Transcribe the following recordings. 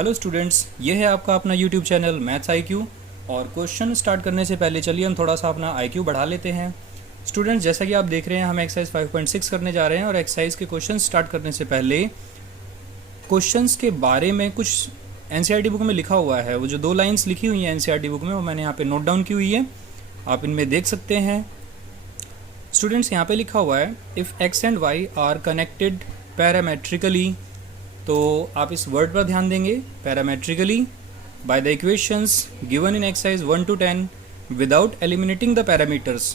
Hello students, ये है आपका अपना यूट्यूब चैनल मैथ्स आईक्यू। और क्वेश्चन स्टार्ट करने से पहले चलिए हम थोड़ा सा अपना आईक्यू बढ़ा लेते हैं। स्टूडेंट्स, जैसा कि आप देख रहे हैं हम एक्सरसाइज 5.6 करने जा रहे हैं और एक्सरसाइज के क्वेश्चन स्टार्ट करने से पहले क्वेश्चंस के बारे में कुछ एनसीईआरटी बुक में लिखा हुआ है। वो जो 2 लाइन्स लिखी हुई हैं एनसीईआरटी बुक में वो मैंने यहाँ पे नोट डाउन की हुई है, आप इनमें देख सकते हैं। स्टूडेंट्स, यहाँ पे लिखा हुआ है if x and y are connected parametrically, तो आप इस वर्ड पर ध्यान देंगे, parametrically, by the equations given in exercise 1 to 10 without eliminating the parameters.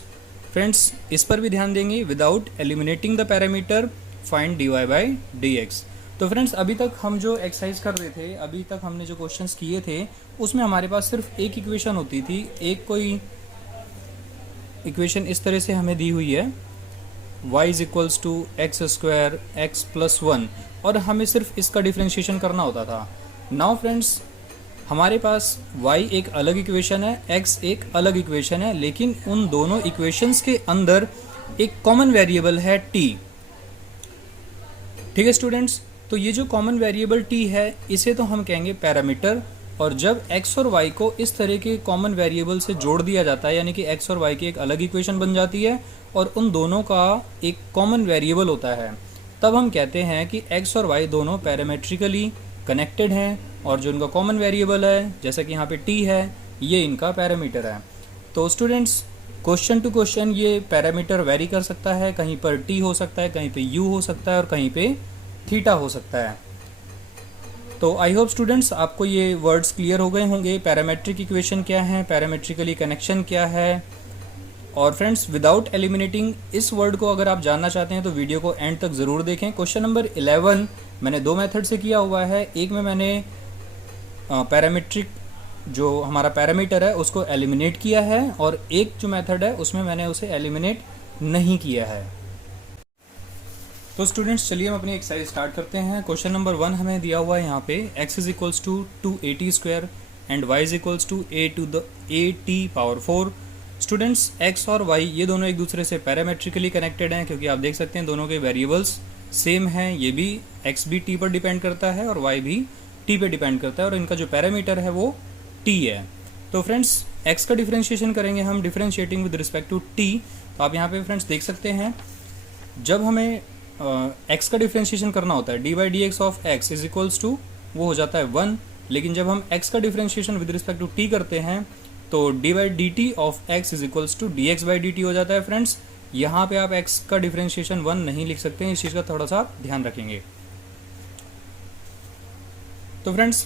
Friends, इस पर भी ध्यान देंगे, without eliminating the parameter find dy by dx। तो फ्रेंड्स, अभी तक हम जो एक्सरसाइज कर रहे थे, अभी तक हमने जो क्वेश्चंस किए थे उसमें हमारे पास सिर्फ एक इक्वेशन होती थी। एक कोई इक्वेशन इस तरह से हमें दी हुई है, y is equals to x square x plus 1, और हमें सिर्फ इसका डिफ्रेंशिएशन करना होता था। नाउ फ्रेंड्स, हमारे पास y एक अलग इक्वेशन है, x एक अलग इक्वेशन है, लेकिन उन दोनों इक्वेशंस के अंदर एक कॉमन वेरिएबल है t। ठीक है स्टूडेंट्स, तो ये जो कॉमन वेरिएबल t है इसे तो हम कहेंगे पैरामीटर। और जब x और y को इस तरह के कॉमन वेरिएबल से जोड़ दिया जाता है, यानी कि x और y की एक अलग इक्वेशन बन जाती है और उन दोनों का एक कॉमन वेरिएबल होता है, तब हम कहते हैं कि x और y दोनों पैरामेट्रिकली कनेक्टेड हैं और जो इनका कॉमन वेरिएबल है, जैसा कि यहाँ पे t है, ये इनका पैरामीटर है। तो स्टूडेंट्स, क्वेश्चन टू क्वेश्चन ये पैरामीटर वेरी कर सकता है, कहीं पर t हो सकता है, कहीं पे u हो सकता है और कहीं पे थीटा हो सकता है। तो आई होप स्टूडेंट्स आपको ये वर्ड्स क्लियर हो गए होंगे, पैरामेट्रिक इक्वेशन क्या है, पैरामेट्रिकली कनेक्शन क्या है। और फ्रेंड्स, विदाउट एलिमिनेटिंग इस वर्ड को अगर आप जानना चाहते हैं तो वीडियो को एंड तक ज़रूर देखें। क्वेश्चन नंबर 11 मैंने 2 मेथड से किया हुआ है। एक में मैंने पैरामेट्रिक जो हमारा पैरामीटर है उसको एलिमिनेट किया है, और एक जो मेथड है उसमें मैंने उसे एलिमिनेट नहीं किया है। तो स्टूडेंट्स, चलिए हम अपनी एक्सरसाइज स्टार्ट करते हैं। क्वेश्चन नंबर 1 हमें दिया हुआ है यहाँ पे, x is equals to 2at square and y is equals to at power 4। Students, x और y ये दोनों एक दूसरे से पैरामेट्रिकली कनेक्टेड हैं, क्योंकि आप देख सकते हैं दोनों के वेरिएबल्स सेम हैं। ये भी x भी t पर डिपेंड करता है और y भी t पे डिपेंड करता है, और इनका जो पैरामीटर है वो t है। तो फ्रेंड्स, x का डिफ्रेंशिएशन करेंगे हम, differentiating with respect to t। तो आप यहाँ पे फ्रेंड्स देख सकते हैं, जब हमें x का डिफ्रेंशिएशन करना होता है, d by D x of x is equals to, वो हो जाता है 1। लेकिन जब हम x का differentiation with respect to t करते हैं तो d by D T of x is equals to d x by D T हो जाता है। फ्रेंड्स, यहाँ पे आप x का डिफ्रेंशिएशन 1 नहीं लिख सकते हैं, इस चीज़ का थोड़ा सा आप ध्यान रखेंगे। तो friends,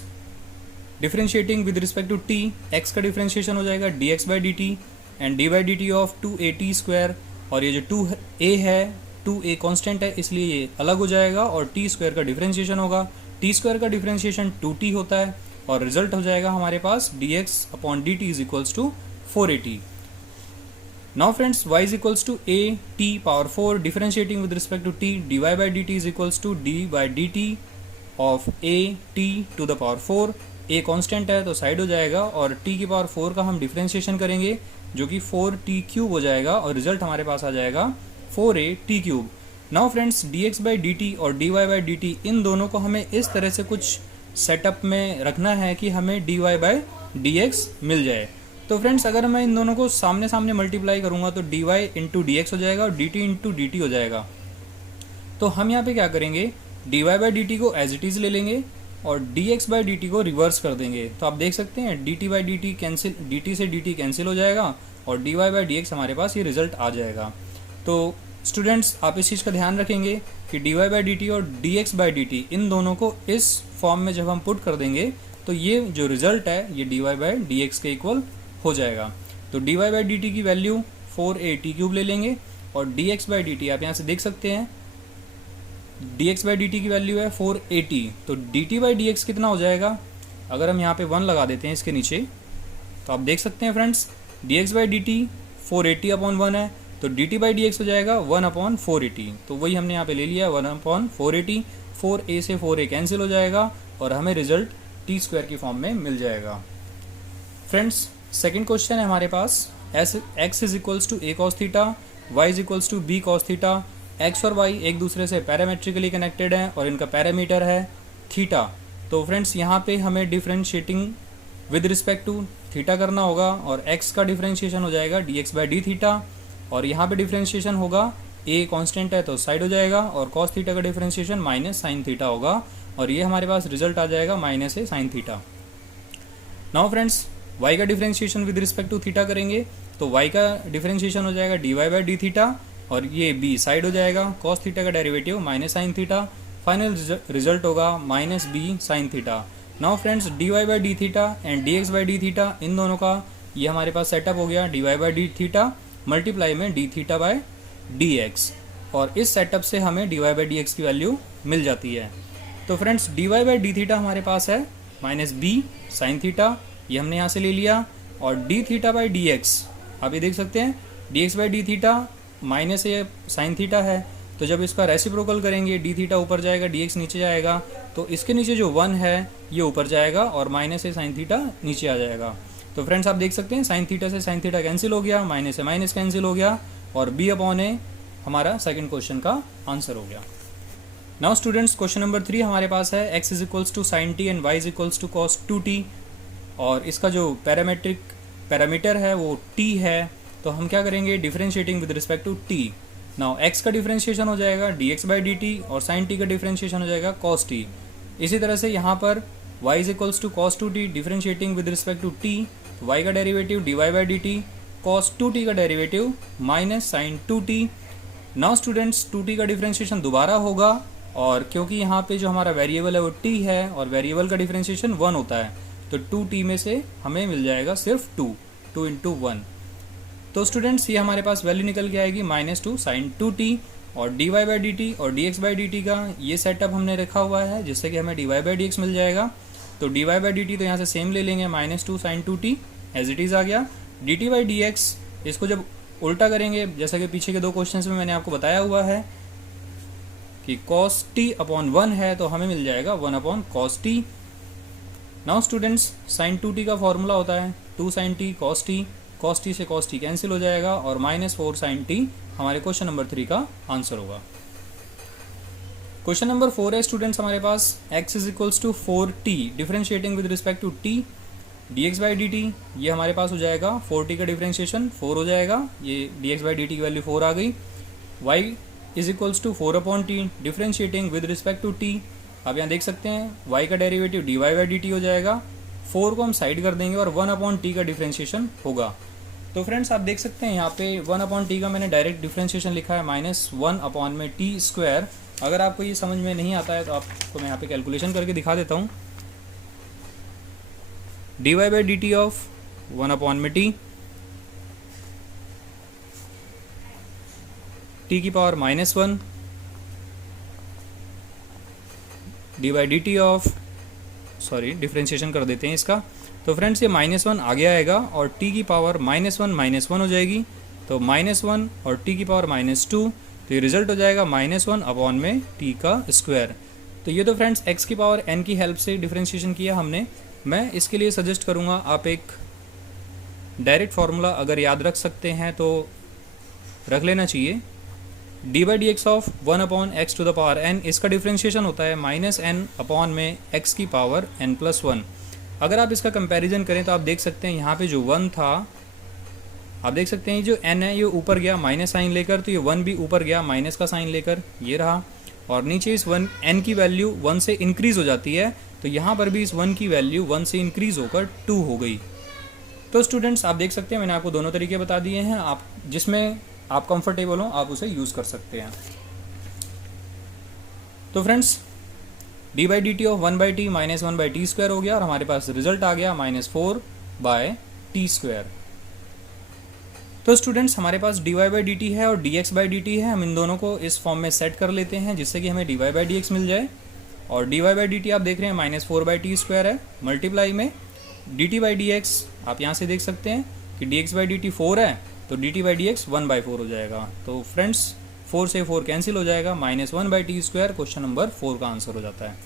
differentiating with respect to t, x का डिफ्रेंशिएशन हो जाएगा D x by D t and d by D T of 2at square, और ये जो 2a है, 2a कांस्टेंट है इसलिए ये अलग हो जाएगा, और t स्क्वायर का डिफ्रेंशिएशन होगा, t स्क्वायर का डिफ्रेंशिएशन 2t होता है, और रिजल्ट हो जाएगा हमारे पास dx अपॉन dt is equals to 4at। Now friends, y is equals to a t power 4, differentiating with respect to t, dy by dt is equals to d by dt of a t to the power 4। a constant है तो side हो जाएगा, और t की power 4 का हम differentiation करेंगे जो कि 4t क्यूब हो जाएगा, और रिजल्ट हमारे पास आ जाएगा 4at cube. Now friends, dx by dt और dy बाई dt इन दोनों को हमें इस तरह से कुछ सेटअप में रखना है कि हमें dy बाई dx मिल जाए। तो फ्रेंड्स, अगर मैं इन दोनों को सामने सामने मल्टीप्लाई करूँगा तो dy इंटू dx हो जाएगा और dt इंटू dt हो जाएगा। तो हम यहाँ पे क्या करेंगे, dy बाई dt को एज इट इज़ ले लेंगे और dx बाई dt को रिवर्स कर देंगे। तो आप देख सकते हैं dt by dt cancel, dt से dt कैंसिल हो जाएगा और dy बाई dx हमारे पास ये रिजल्ट आ जाएगा। तो स्टूडेंट्स, आप इस चीज़ का ध्यान रखेंगे कि dy बाई dt और dx बाई dt इन दोनों को इस फॉर्म में जब हम पुट कर देंगे तो ये जो रिजल्ट है ये dy बाई dx के इक्वल हो जाएगा। तो dy बाई dt की वैल्यू 4at क्यूब ले लेंगे, और dx बाई dt आप यहाँ से देख सकते हैं dx बाई dt की वैल्यू है 4at। तो dt बाई dx कितना हो जाएगा, अगर हम यहाँ पे 1 लगा देते हैं इसके नीचे, तो आप देख सकते हैं friends dx by dt 480 upon 1 है, तो dt बाई dx हो जाएगा 1 अपॉन 480। तो वही हमने यहाँ पे ले लिया 1 अपॉन 480, 4a से 4a कैंसिल हो जाएगा और हमें रिजल्ट t स्क्वायर की फॉर्म में मिल जाएगा। फ्रेंड्स, सेकंड क्वेश्चन है हमारे पास, x is equals to a cos theta, y is equals to b cos theta. x और y एक दूसरे से पैरामेट्रिकली कनेक्टेड हैं और इनका पैरामीटर है थीटा। तो फ्रेंड्स यहाँ पे हमें differentiating with respect to theta करना होगा, और x का डिफ्रेंशिएशन हो जाएगा dx बाई डी थीटा, और यहाँ पे डिफ्रेंशिएशन होगा a कांस्टेंट है तो साइड हो जाएगा, और cos थीटा का डिफ्रेंशिएशन माइनस साइन थीटा होगा, और ये हमारे पास रिजल्ट आ जाएगा minus a sine theta. Now friends y का differentiation with respect to theta करेंगे तो y का डिफ्रेंशिएशन हो जाएगा dy बाई डी थीटा, और ये b साइड हो जाएगा, cos थीटा का derivative minus sine theta, final result होगा minus b sine theta. Now friends dy by D theta and dx by D theta, इन दोनों का ये हमारे पास सेटअप हो गया dy by D theta multiply में डी थीटा बाई dx, और इस सेटअप से हमें dy बाई dx की वैल्यू मिल जाती है। तो friends dy by D theta हमारे पास है माइनस b साइन थीटा, ये हमने यहाँ से ले लिया, और D theta by D X आप ये देख सकते हैं dx by D theta minus ये साइन थीटा है, तो जब इसका रेसिप्रोकल करेंगे डी थीटा ऊपर जाएगा dx नीचे जाएगा, तो इसके नीचे जो 1 है ये ऊपर जाएगा और माइनस से साइन थीटा नीचे आ जाएगा। तो फ्रेंड्स आप देख सकते हैं साइन थीटा से साइन थीटा कैंसिल हो गया, माइनस से माइनस कैंसिल हो गया, और b अपॉन ए हमारा सेकंड क्वेश्चन का आंसर हो गया। नाउ स्टूडेंट्स क्वेश्चन नंबर 3 हमारे पास है x is equals to sine T and y is equals to cos 2t, और इसका जो पैरामीटर है वो t है, तो हम क्या करेंगे differentiating with respect to t। Now x का डिफरेंशिएशन हो जाएगा dx बाई डी टी, और साइन t का डिफरेंशिएशन हो जाएगा cos t। इसी तरह से यहाँ पर y is equals to cos 2t differentiating with respect to t, तो y का derivative dy by D T, cos 2t का derivative minus sine 2t। Now students 2t का डिफरेंशिएशन दोबारा होगा, और क्योंकि यहाँ पे जो हमारा वेरिएबल है वो t है और वेरिएबल का डिफरेंशिएशन 1 होता है, तो 2t में से हमें मिल जाएगा सिर्फ 2 इंटू 1। तो स्टूडेंट्स ये हमारे पास वैल्यू निकल के आएगी माइनस 2 साइन 2t, और dy बाई डी टी और dx बाई डी टी का ये सेटअप हमने रखा हुआ है जिससे कि हमें dy बाई dx मिल जाएगा। तो dy बाई डी टी तो यहाँ से सेम ले लेंगे, minus 2 sine 2t as it is आ गया। dt बाई dx इसको जब उल्टा करेंगे, जैसा कि पीछे के 2 क्वेश्चन में मैंने आपको बताया हुआ है कि cos t अपॉन 1 है, तो हमें मिल जाएगा 1 upon cos t। Now students sine 2t का फॉर्मूला होता है 2 साइन t cos t से cos t कैंसिल हो जाएगा, और माइनस 4 साइन t हमारे क्वेश्चन नंबर 3 का आंसर होगा। क्वेश्चन नंबर 4 है स्टूडेंट्स हमारे पास x is equals to 4t differentiating with respect to t dx by D T, ये हमारे पास हो जाएगा 4t का डिफरेंशिएशन 4 हो जाएगा, ये dx बाई डी टी की वैल्यू 4 आ गई। y is equals to 4 upon T differentiating with respect to t, आप यहाँ देख सकते हैं y का derivative dy by D T हो जाएगा, 4 को हम साइड कर देंगे और 1 अपॉन टी का डिफरेंशिएशन होगा। तो फ्रेंड्स आप देख सकते हैं यहाँ पे 1 अपॉन टी का मैंने डायरेक्ट डिफरेंशिएशन लिखा है माइनस 1 अपॉन में टी स्क्वायर। अगर आपको ये समझ में नहीं आता है तो आपको मैं यहाँ पे कैलकुलेशन करके दिखा देता हूँ। dy by D T of 1 upon में टी, टी की power minus 1, D by D T of differentiation कर देते हैं इसका। तो फ्रेंड्स ये -1 आगे आएगा और t की पावर -1 हो जाएगी, तो -1 और t की पावर -2, तो ये रिजल्ट हो जाएगा -1 अपॉन में t का स्क्वायर। तो ये तो फ्रेंड्स x की पावर n की हेल्प से डिफरेंशिएशन किया हमने। मैं इसके लिए सजेस्ट करूँगा आप एक डायरेक्ट फार्मूला अगर याद रख सकते हैं तो रख लेना चाहिए। D by D x of 1 upon X to the power n, इसका डिफरेंशिएशन होता है -n अपॉन में x की पावर n+1। अगर आप इसका कंपैरिजन करें तो आप देख सकते हैं यहाँ पे जो 1 था, आप देख सकते हैं जो n है ये ऊपर गया माइनस साइन लेकर, तो ये 1 भी ऊपर गया माइनस का साइन लेकर, ये रहा, और नीचे इस 1 की वैल्यू 1 से इंक्रीज़ हो जाती है, तो यहाँ पर भी इस 1 की वैल्यू 1 से इंक्रीज़ होकर 2 हो गई। तो स्टूडेंट्स आप देख सकते हैं मैंने आपको दोनों तरीके बता दिए हैं, आप जिसमें आप कंफर्टेबल हो आप उसे यूज़ कर सकते हैं। तो friends D by D T of 1 by T minus 1 by T square हो गया, और हमारे पास रिजल्ट आ गया -4 बाय टी स्क्वायर। तो स्टूडेंट्स हमारे पास D Y by D T है और D x by D T है, हम इन दोनों को इस फॉर्म में सेट कर लेते हैं जिससे कि हमें D Y by D X मिल जाए। और D Y by D T आप देख रहे हैं -4 बाई टी स्क्वायर है, मल्टीप्लाई में D T by D X, आप यहाँ से देख सकते हैं कि D x by D T 4 है, तो D T by D X 1/4 हो जाएगा। तो फ्रेंड्स 4 से 4 कैंसिल हो जाएगा, -1 by T square question number 4 का आंसर हो जाता है।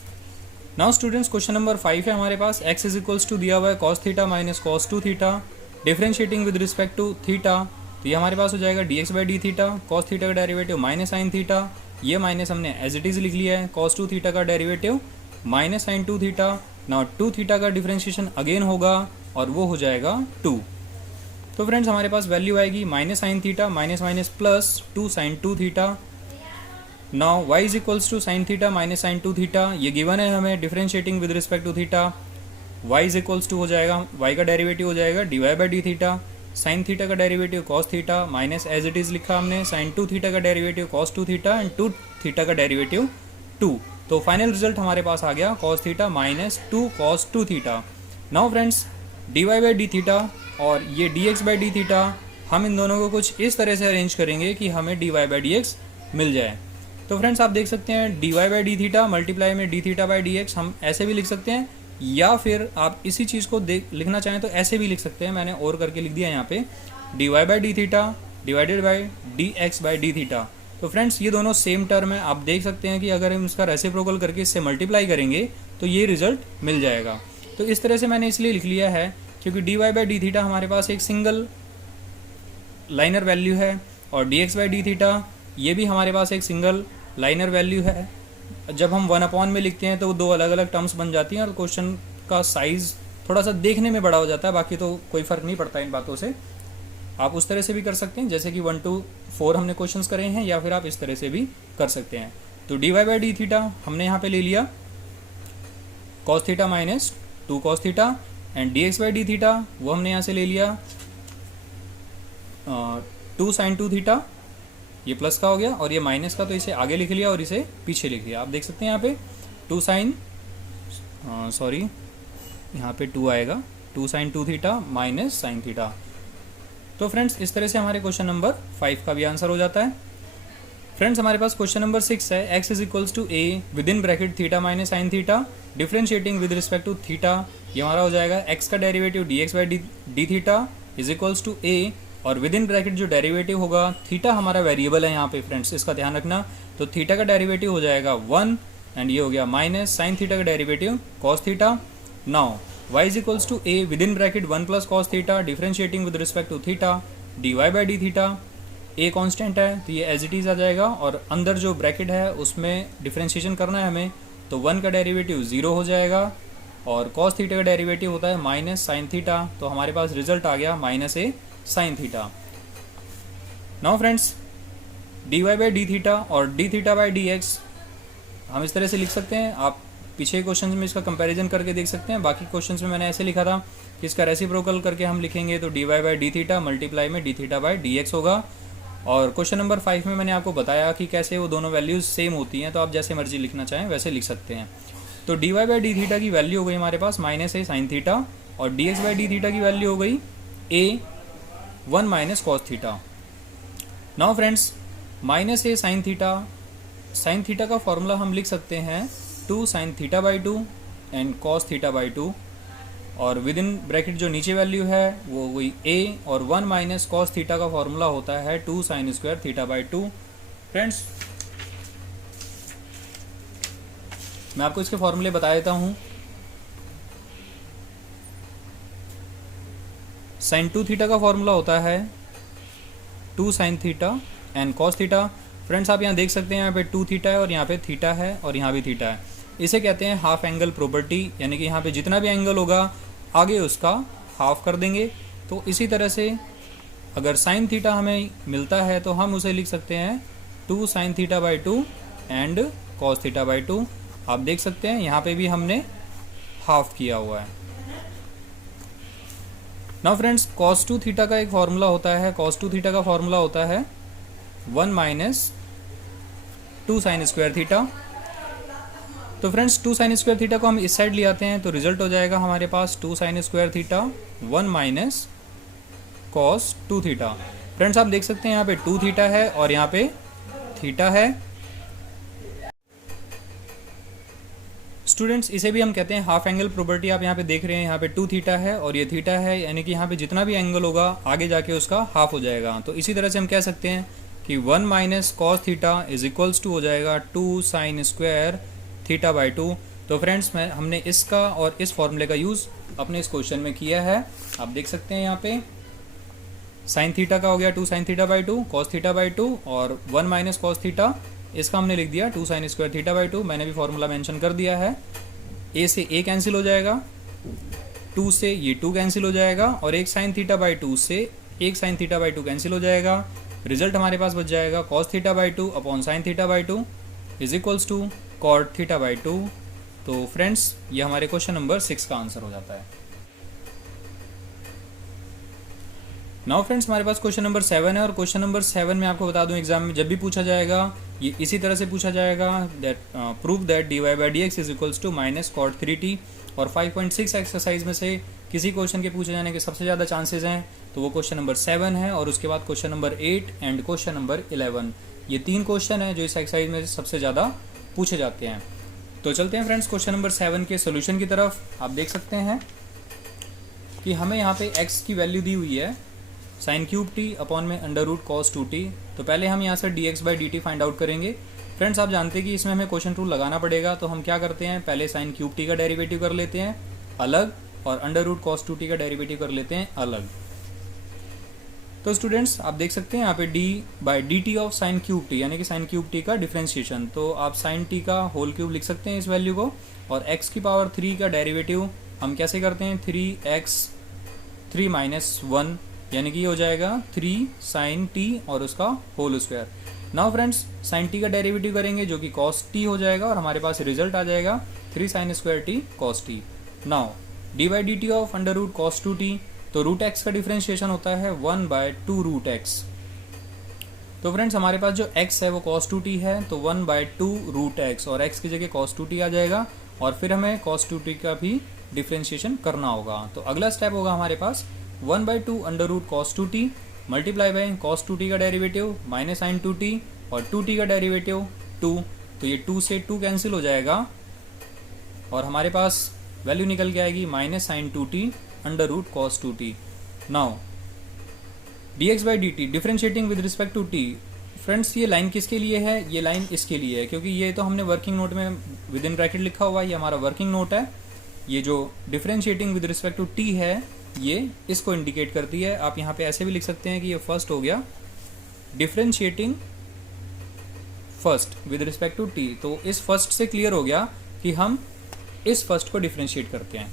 नाउ स्टूडेंट्स क्वेश्चन नंबर 5 है हमारे पास, x इज इक्वल्स टू दिया हुआ है cos theta minus cos 2 theta differentiating with respect to theta, तो ये हमारे पास हो जाएगा dx by D theta, cos theta का डेरिवेटिव माइनस साइन थीटा, ये माइनस हमने एज इट इज़ लिख लिया है, cos 2 थीटा का derivative minus sine 2 theta. Now 2 theta का डिफ्रेंशिएशन अगेन होगा और वो हो जाएगा 2। तो फ्रेंड्स हमारे पास वैल्यू आएगी minus sine theta minus minus plus 2 sine 2 theta. Now y is equals to sine theta minus sine 2 theta, ये गिवन है हमें differentiating with respect to theta. y is equals to हो जाएगा, y का derivative हो जाएगा D Y by D theta, sine theta का derivative cos theta minus as it is लिखा हमने साइन 2 थीटा का derivative cos 2 theta and 2 theta का डेरिवेटिव 2। तो फाइनल रिजल्ट हमारे पास आ गया cos theta minus 2 cos 2 theta. Now friends D Y by D theta और ये D x by D theta, हम इन दोनों को कुछ इस तरह से अरेंज करेंगे कि हमें D Y by D X मिल जाए। तो फ्रेंड्स आप देख सकते हैं D Y by D theta multiply में D theta by D X, हम ऐसे भी लिख सकते हैं या फिर आप इसी चीज़ को लिखना चाहें तो ऐसे भी लिख सकते हैं। मैंने और करके लिख दिया यहाँ पे D Y by D theta divided by D x by D theta. तो फ्रेंड्स ये दोनों सेम टर्म है, आप देख सकते हैं कि अगर हम इसका रेसिप्रोकल करके इससे मल्टीप्लाई करेंगे तो ये रिजल्ट मिल जाएगा। तो इस तरह से मैंने इसलिए लिख लिया है क्योंकि D Y by D theta हमारे पास एक सिंगल लाइनर वैल्यू है और D x by D theta ये भी हमारे पास एक सिंगल लाइनर वैल्यू है। जब हम 1/, में लिखते हैं तो वो दो अलग अलग टर्म्स बन जाती हैं और क्वेश्चन का साइज़ थोड़ा सा देखने में बड़ा हो जाता है, बाकी तो कोई फ़र्क नहीं पड़ता इन बातों से। आप उस तरह से भी कर सकते हैं जैसे कि 1 to 4 हमने क्वेश्चंस करे हैं, या फिर आप इस तरह से भी कर सकते हैं। तो D Y by D theta हमने यहाँ पे ले लिया cos theta minus 2 cos theta and D x by D theta वो हमने यहाँ से ले लिया 2 साइन 2 थीटा, ये प्लस का हो गया और ये माइनस का, तो इसे आगे लिख लिया और इसे पीछे लिख लिया। आप देख सकते हैं यहाँ पे 2 साइन यहाँ पे 2 आएगा 2 sine 2 theta minus sine theta. तो फ्रेंड्स इस तरह से हमारे क्वेश्चन नंबर 5 का भी आंसर हो जाता है। फ्रेंड्स हमारे पास क्वेश्चन नंबर 6 है x is equals to a with in bracket theta minus sine theta differentiating with respect to theta. ये हमारा हो जाएगा x का derivative D x by D theta is equals to a और with in bracket जो derivative होगा, theta हमारा variable है यहाँ पे फ्रेंड्स, इसका ध्यान रखना। तो थीटा का डेरिवेटिव हो जाएगा 1 एंड ये हो गया माइनस साइन थीटा का derivative cos theta. Now y is equals to a with in bracket 1 plus cos theta differentiating with respect to theta D Y by D theta. a constant है तो ये as it is आ जाएगा और अंदर जो bracket है उसमें differentiation करना है हमें, तो 1 का डेरिवेटिव 0 हो जाएगा और कॉस थीटा का डेरिवेटिव होता है माइनस साइन थीटा। तो हमारे पास रिजल्ट आ गया minus a sine theta. Now friends D Y by D theta और D theta by D X हम इस तरह से लिख सकते हैं। आप पीछे क्वेश्चन में इसका कंपैरिजन करके देख सकते हैं। बाकी क्वेश्चंस में मैंने ऐसे लिखा था कि इसका रेसिप्रोकल करके हम लिखेंगे तो D Y by D theta multiply में D theta by D X होगा। और क्वेश्चन नंबर 5 में मैंने आपको बताया कि कैसे वो दोनों वैल्यूज़ सेम होती हैं, तो आप जैसे मर्जी लिखना चाहें वैसे लिख सकते हैं। तो D Y by D theta की वैल्यू हो गई हमारे पास माइनस a साइन थीटा और D x by D theta की वैल्यू हो गई a 1 minus cos theta. Now friends minus a sine theta का फॉर्मूला हम लिख सकते हैं 2 sine theta by 2 and cos theta by 2 और विद इन ब्रैकेट जो नीचे वैल्यू है वो वही a और 1 माइनस कॉस थीटा का फॉर्मूला होता है 2 sine square theta by 2। Friends मैं आपको इसके फॉर्मूले बता देता हूँ। साइन 2 थीटा का फॉर्मूला होता है 2 sine theta and cos theta. Friends आप यहाँ देख सकते हैं यहाँ पे 2 थीटा है और यहाँ पे थीटा है और यहाँ भी थीटा है। इसे कहते हैं हाफ एंगल प्रॉपर्टी, यानी कि यहाँ पे जितना भी एंगल होगा आगे उसका हाफ कर देंगे। तो इसी तरह से अगर साइन थीटा हमें मिलता है तो हम उसे लिख सकते हैं 2 sine theta by 2 and cos theta by 2। आप देख सकते हैं यहाँ पे भी हमने हाफ किया हुआ है। नाउ फ्रेंड्स cos 2 थीटा का एक फॉर्मूला होता है, cos 2 थीटा का फॉर्मूला होता है 1 माइनस 2 साइन स्क्वायर थीटा। तो फ्रेंड्स 2 साइन स्क्वायर थीटा को हम इस साइड ले आते हैं तो रिजल्ट हो जाएगा हमारे पास 2 sine square theta 1 minus cos 2 theta. Friends आप देख सकते हैं यहाँ पे 2 थीटा है और यहाँ पे थीटा है। स्टूडेंट्स इसे भी हम कहते हैं हाफ एंगल प्रॉपर्टी। आप यहाँ पे देख रहे हैं यहाँ पे 2 थीटा है और ये थीटा है, यानी कि यहाँ पे जितना भी एंगल होगा आगे जाके उसका हाफ हो जाएगा। तो इसी तरह से हम कह सकते हैं कि 1 minus cos theta is equals to हो जाएगा 2 साइन स्क्वायर थीटा बाई 2। तो फ्रेंड्स हमने इसका और इस फॉर्मूले का यूज़ अपने इस क्वेश्चन में किया है। आप देख सकते हैं यहाँ पे साइन थीटा का हो गया 2 sine theta by 2 cos theta by 2 और 1 माइनस कॉस थीटा, इसका हमने लिख दिया 2 साइन स्क्वायर थीटा बाई 2। मैंने भी फॉर्मूला मेंशन कर दिया है। ए से ए कैंसिल हो जाएगा, 2 से ये 2 कैंसिल हो जाएगा, और एक साइन थीटा बाई 2 से एक साइन थीटा बाई 2 कैंसिल हो जाएगा। रिजल्ट हमारे पास बच जाएगा cos theta by 2 upon sine theta by 2 is equals to cot theta by 2। तो फ्रेंड्स ये हमारे क्वेश्चन नंबर 6 का आंसर हो जाता है। नाउ फ्रेंड्स हमारे पास क्वेश्चन नंबर 7 है, और क्वेश्चन नंबर 7 में आपको बता दूं एग्जाम में जब भी पूछा जाएगा ये इसी तरह से पूछा जाएगा, that prove that D Y by D x is equals to minus cot 3t। और 5.6 एक्सरसाइज में से किसी क्वेश्चन के पूछे जाने के सबसे ज़्यादा चांसेस हैं, तो वो क्वेश्चन नंबर 7 है, और उसके बाद question number 8 and question number 11। ये 3 क्वेश्चन हैं जो इस एक्सरसाइज में सबसे ज़्यादा पूछे जाते हैं। तो चलते हैं फ्रेंड्स क्वेश्चन नंबर 7 के सोल्यूशन की तरफ। आप देख सकते हैं कि हमें यहाँ पे x की वैल्यू दी हुई है साइन क्यूब टी अपॉन में अंडर रूट कॉस 2t। तो पहले हम यहाँ से dx by dt find out करेंगे। फ्रेंड्स आप जानते हैं कि इसमें हमें क्वेश्चन रूल लगाना पड़ेगा, तो हम क्या करते हैं, पहले साइन क्यूब टी का डेरिवेटिव कर लेते हैं अलग, और अंडर रूट कॉस 2t का डेरिवेटिव कर लेते हैं अलग। तो स्टूडेंट्स आप देख सकते हैं यहाँ पे d by D T of sine cube T, यानी कि साइन क्यूब टी का डिफ्रेंशिएशन। तो आप साइन टी का होल क्यूब लिख सकते हैं इस वैल्यू को, और x की पावर 3 का डेरिवेटिव हम कैसे करते हैं, 3x 3 माइनस 1, यानी कि ये हो जाएगा 3 साइन टी और उसका whole square. Now friends sine T का डेरिवेटिव करेंगे जो कि कॉस टी हो जाएगा, और हमारे पास रिजल्ट आ जाएगा 3 sine square T cos T. Now D by D T of under root cos 2t, तो रूट एक्स का डिफ्रेंशिएशन होता है 1 बाय 2 रूट एक्स। तो फ्रेंड्स हमारे पास जो x है वो cos 2t है, तो 1 बाय 2 रूट एक्स, और x की जगह cos 2t आ जाएगा, और फिर हमें cos 2t का भी डिफ्रेंशिएशन करना होगा। तो अगला स्टेप होगा हमारे पास 1 by 2 under root cos 2t multiply by cos 2t का डेरिवेटिव माइनस साइन 2t, और 2t का डेरिवेटिव 2, तो ये 2 से 2 कैंसिल हो जाएगा, और हमारे पास वैल्यू निकल के आएगी minus sine 2t under root cos 2t। Now dx by dt differentiating with respect to t। Friends ये लाइन किसके लिए है, ये लाइन इसके लिए है, क्योंकि ये तो हमने वर्किंग नोट में विद इन ब्रैकेट लिखा हुआ है, ये हमारा वर्किंग नोट है। ये जो differentiating with respect to t है ये इसको इंडिकेट करती है। आप यहाँ पे ऐसे भी लिख सकते हैं कि ये फर्स्ट हो गया differentiating first with respect to t। तो इस फर्स्ट से क्लियर हो गया कि हम इस फर्स्ट को डिफ्रेंशिएट करते हैं।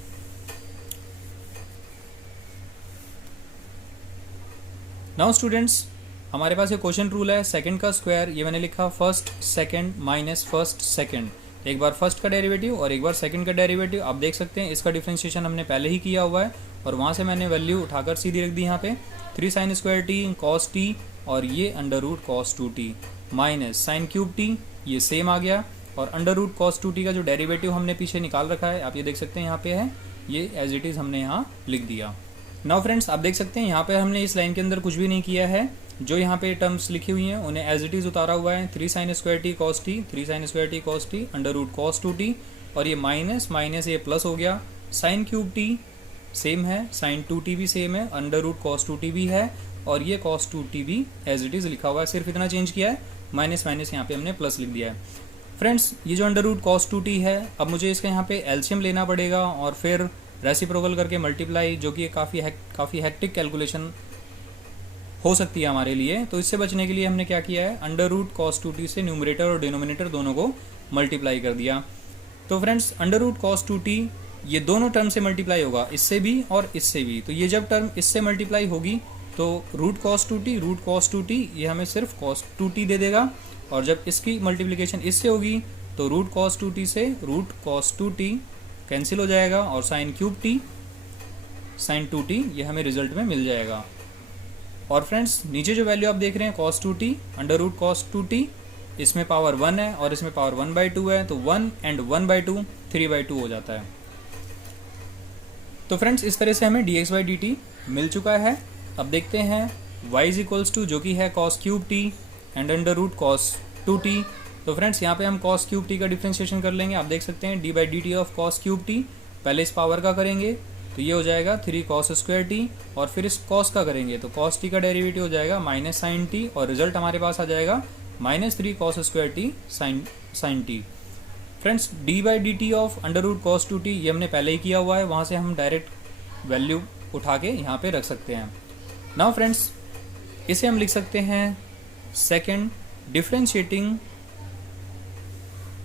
नाउ स्टूडेंट्स हमारे पास ये क्वेश्चन रूल है सेकंड का स्क्वायर, ये मैंने लिखा first second minus first second, एक बार फर्स्ट का डेरिवेटिव और एक बार सेकंड का डेरिवेटिव। आप देख सकते हैं इसका डिफ्रेंशिएशन हमने पहले ही किया हुआ है, और वहाँ से मैंने वैल्यू उठाकर सीधी रख दी यहाँ पे 3 sine square T cos T, और ये under root cos 2t minus sine cube T, ये सेम आ गया, और अंडर रूट कॉस 2t का जो डेरिवेटिव हमने पीछे निकाल रखा है आप ये देख सकते हैं यहाँ पे है, ये एज इट इज़ हमने यहाँ लिख दिया। नाउ फ्रेंड्स आप देख सकते हैं यहाँ पे हमने इस लाइन के अंदर कुछ भी नहीं किया है, जो यहाँ पे टर्म्स लिखी हुई हैं उन्हें एज इट इज़ उतारा हुआ है। 3 sine square T cos T, 3 sine square T cos T under root cos 2t, और ये माइनस माइनस ये प्लस हो गया, साइन क्यूब टी सेम है, साइन 2t भी सेम है, अंडर रूट कॉस 2t भी है, और ये कॉस 2t भी एज इट इज़ लिखा हुआ है, सिर्फ इतना चेंज किया है, माइनस माइनस यहाँ पे हमने प्लस लिख दिया है। फ्रेंड्स ये जो अंडर रूट कॉस 2t है, अब मुझे इसका यहाँ पे एलसीएम लेना पड़ेगा और फिर रेसिप्रोकल करके मल्टीप्लाई, जो कि काफ़ी हेक्टिक कैलकुलेशन हो सकती है हमारे लिए। तो इससे बचने के लिए हमने क्या किया है, अंडर रूट कॉस 2t से न्यूमरेटर और डिनोमिनेटर दोनों को मल्टीप्लाई कर दिया। तो friends under root cos 2t ये दोनों टर्म से मल्टीप्लाई होगा, इससे भी और इससे भी। तो ये जब टर्म इससे मल्टीप्लाई होगी तो रूट कॉस 2t ये हमें सिर्फ कॉस 2t दे देगा, और जब इसकी मल्टीप्लिकेशन इससे होगी तो रूट कॉस 2t से रूट कॉस 2t कैंसिल हो जाएगा, और sign cube T sine 2t ये हमें रिजल्ट में मिल जाएगा। और फ्रेंड्स नीचे जो वैल्यू आप देख रहे हैं cos 2t under root cos 2t, इसमें पावर 1 है और इसमें पावर 1/2 है, तो 1 एंड 1/2 3/2 हो जाता है। तो फ्रेंड्स इस तरह से हमें dx बाई dt मिल चुका है। अब देखते हैं y इज इक्वल्स टू जो कि है cos cube T and under root cos 2t। तो फ्रेंड्स यहाँ पे हम cos क्यूब टी का डिफ्रेंशिएशन कर लेंगे। आप देख सकते हैं d by D T of cos cube T, पहले इस पावर का करेंगे तो ये हो जाएगा 3 cos स्क्वायर टी, और फिर इस cos का करेंगे तो cos टी का डेरिवेटिव हो जाएगा माइनस साइन टी, और रिजल्ट हमारे पास आ जाएगा -3 cos square T sine T. Friends d by D T of under root cos 2t ये हमने पहले ही किया हुआ है, वहाँ से हम डायरेक्ट वैल्यू उठा के यहाँ पे रख सकते हैं। नाउ फ्रेंड्स इसे हम लिख सकते हैं second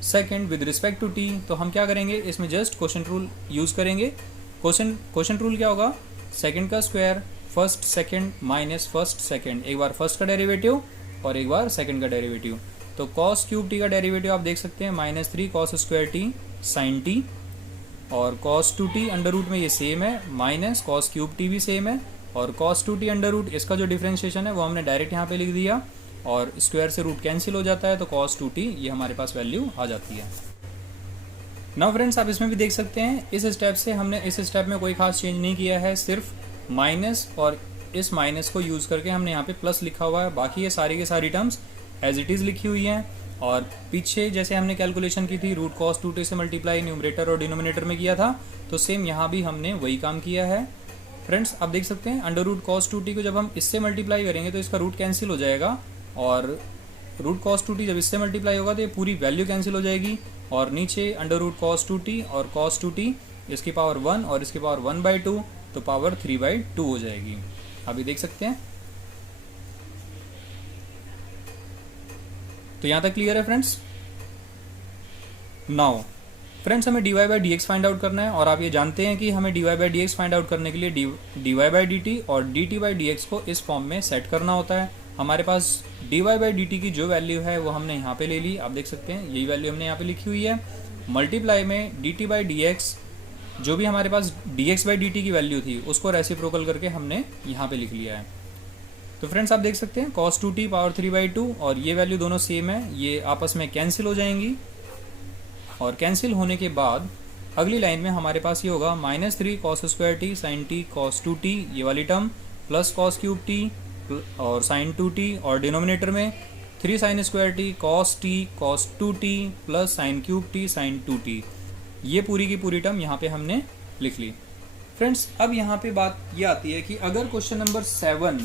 second with respect to T, तो हम क्या करेंगे, इसमें जस्ट क्वोशंट रूल यूज़ करेंगे। क्वोशंट रूल क्या होगा, सेकंड का square first second minus first second, एक बार फर्स्ट का डेरिवेटिव और एक बार सेकंड का डेरिवेटिव। तो कॉस क्यूब टी का डेरिवेटिव आप देख सकते हैं -3 cos square T sine T, और कॉस 2t अंडर रूट में ये सेम है, माइनस कॉस क्यूब टी भी सेम है, और कॉस 2t अंडर रूट इसका जो डिफ्रेंशिएशन है वो हमने डायरेक्ट यहाँ पे लिख दिया, और स्क्वायर से रूट कैंसिल हो जाता है, तो कॉस 2t ये हमारे पास वैल्यू आ जाती है। नाउ फ्रेंड्स आप इसमें भी देख सकते हैं, इस स्टेप से हमने इस स्टेप में कोई खास चेंज नहीं किया है, सिर्फ माइनस और इस माइनस को यूज़ करके हमने यहाँ पे प्लस लिखा हुआ है, बाकी ये सारी की सारी टर्म्स एज इट इज़ लिखी हुई हैं। और पीछे जैसे हमने कैलकुलेशन की थी रूट कॉस 2t से मल्टीप्लाई न्यूमरेटर और डिनोमिनेटर में किया था, तो सेम यहाँ भी हमने वही काम किया है। फ्रेंड्स आप देख सकते हैं अंडर रूट कॉस 2t को जब हम इससे मल्टीप्लाई करेंगे तो इसका रूट कैंसिल हो जाएगा, और रूट कॉस 2t जब इससे मल्टीप्लाई होगा तो ये पूरी वैल्यू कैंसिल हो जाएगी, और नीचे अंडर रूट कॉस 2t और कॉस 2t इसकी पावर 1 और इसकी पावर 1/2, तो पावर 3/2 हो जाएगी। अभी देख सकते हैं, तो यहाँ तक क्लियर है फ्रेंड्स। नाउ फ्रेंड्स हमें dy/dx फाइंड आउट करना है, और आप ये जानते हैं कि हमें dy/dx फाइंड आउट करने के लिए dy/dt और dt/dx को इस फॉर्म में सेट करना होता है। हमारे पास dy/dt की जो वैल्यू है वो हमने यहाँ पे ले ली, आप देख सकते हैं यही वैल्यू हमने यहाँ पे लिखी हुई है, मल्टीप्लाई में dt/dx जो भी हमारे पास dx/dt की वैल्यू थी उसको रेसिप्रोकल करके हमने यहाँ पे लिख लिया है। तो फ्रेंड्स आप देख सकते हैं cos 2t पावर 3/2, और ये वैल्यू दोनों सेम है, ये आपस में कैंसिल हो जाएंगी, और कैंसिल होने के बाद अगली लाइन में हमारे पास ये होगा -3 cos square T sine T cos 2t ये वाली term, plus cos cube T और साइन 2t, और डिनोमिनेटर में 3 sin square T cos 2t plus sine cube T sine 2t, ये पूरी की पूरी टर्म यहाँ पे हमने लिख ली। फ्रेंड्स अब यहाँ पे बात ये आती है कि अगर क्वेश्चन नंबर 7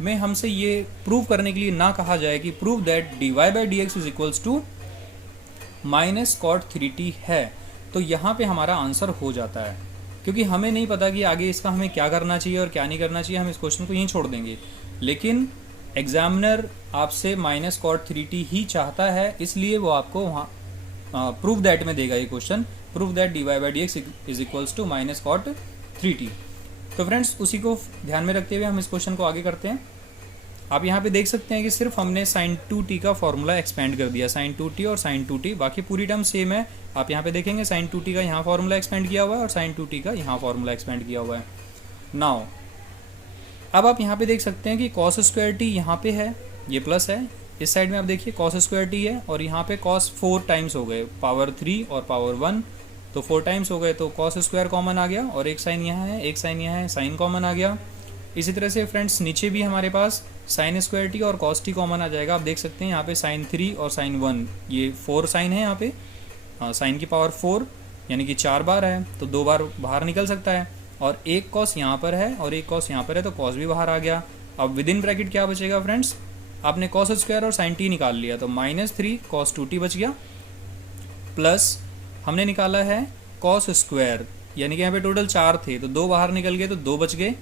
में हमसे ये प्रूव करने के लिए ना कहा जाए कि prove that dy/dx is equals to -cot 3t है, तो यहाँ पे हमारा आंसर हो जाता है, क्योंकि हमें नहीं पता कि आगे इसका हमें क्या करना चाहिए और क्या नहीं करना चाहिए, हम इस क्वेश्चन को यहीं छोड़ देंगे। लेकिन एग्जामिनर आपसे -cot 3t ही चाहता है, इसलिए वो आपको वहाँ प्रूव दैट में देगा ये question, prove that dy/dx is equals to -cot 3t। तो फ्रेंड्स उसी को ध्यान में रखते हुए हम इस क्वेश्चन को आगे करते हैं। आप यहाँ पे देख सकते हैं कि सिर्फ हमने sin 2t का फॉर्मूला एक्सपेंड कर दिया, sin 2t और sin 2t, बाकी पूरी टर्म सेम है। आप यहाँ पे देखेंगे sin 2t का यहाँ फॉर्मूला एक्सपेंड किया हुआ है और sin 2t का यहाँ फॉर्मूला एक्सपेंड किया हुआ है। नाउ अब आप यहाँ पे देख सकते हैं कि cos स्क्वायर टी यहाँ पे है, ये प्लस है, इस साइड में आप देखिए cos स्क्वायर टी है, और यहाँ पे cos 4 टाइम्स हो गए, पावर 3 और पावर 1, तो 4 टाइम्स हो गए, तो cos स्क्वायर कॉमन आ गया, और एक साइन यहाँ है एक साइन यहाँ है, साइन कॉमन आ गया। इसी तरह से फ्रेंड्स नीचे भी हमारे पास साइन स्क्वायर टी और cos टी कॉमन आ जाएगा। आप देख सकते हैं यहाँ पे साइन 3 और साइन 1, ये 4 साइन है यहाँ पे, साइन की पावर 4 यानी कि 4 बार है, तो 2 बार बाहर निकल सकता है, और एक cos यहाँ पर है और एक cos यहाँ पर है, तो cos भी बाहर आ गया। अब विद इन ब्रैकेट क्या बचेगा फ्रेंड्स, आपने cos स्क्वायर और साइन टी निकाल लिया, तो -3 cos 2t बच गया, प्लस हमने निकाला है cos स्क्वायर, यानी कि यहाँ पे टोटल 4 थे, तो 2 बाहर निकल गए, तो 2 बच गए,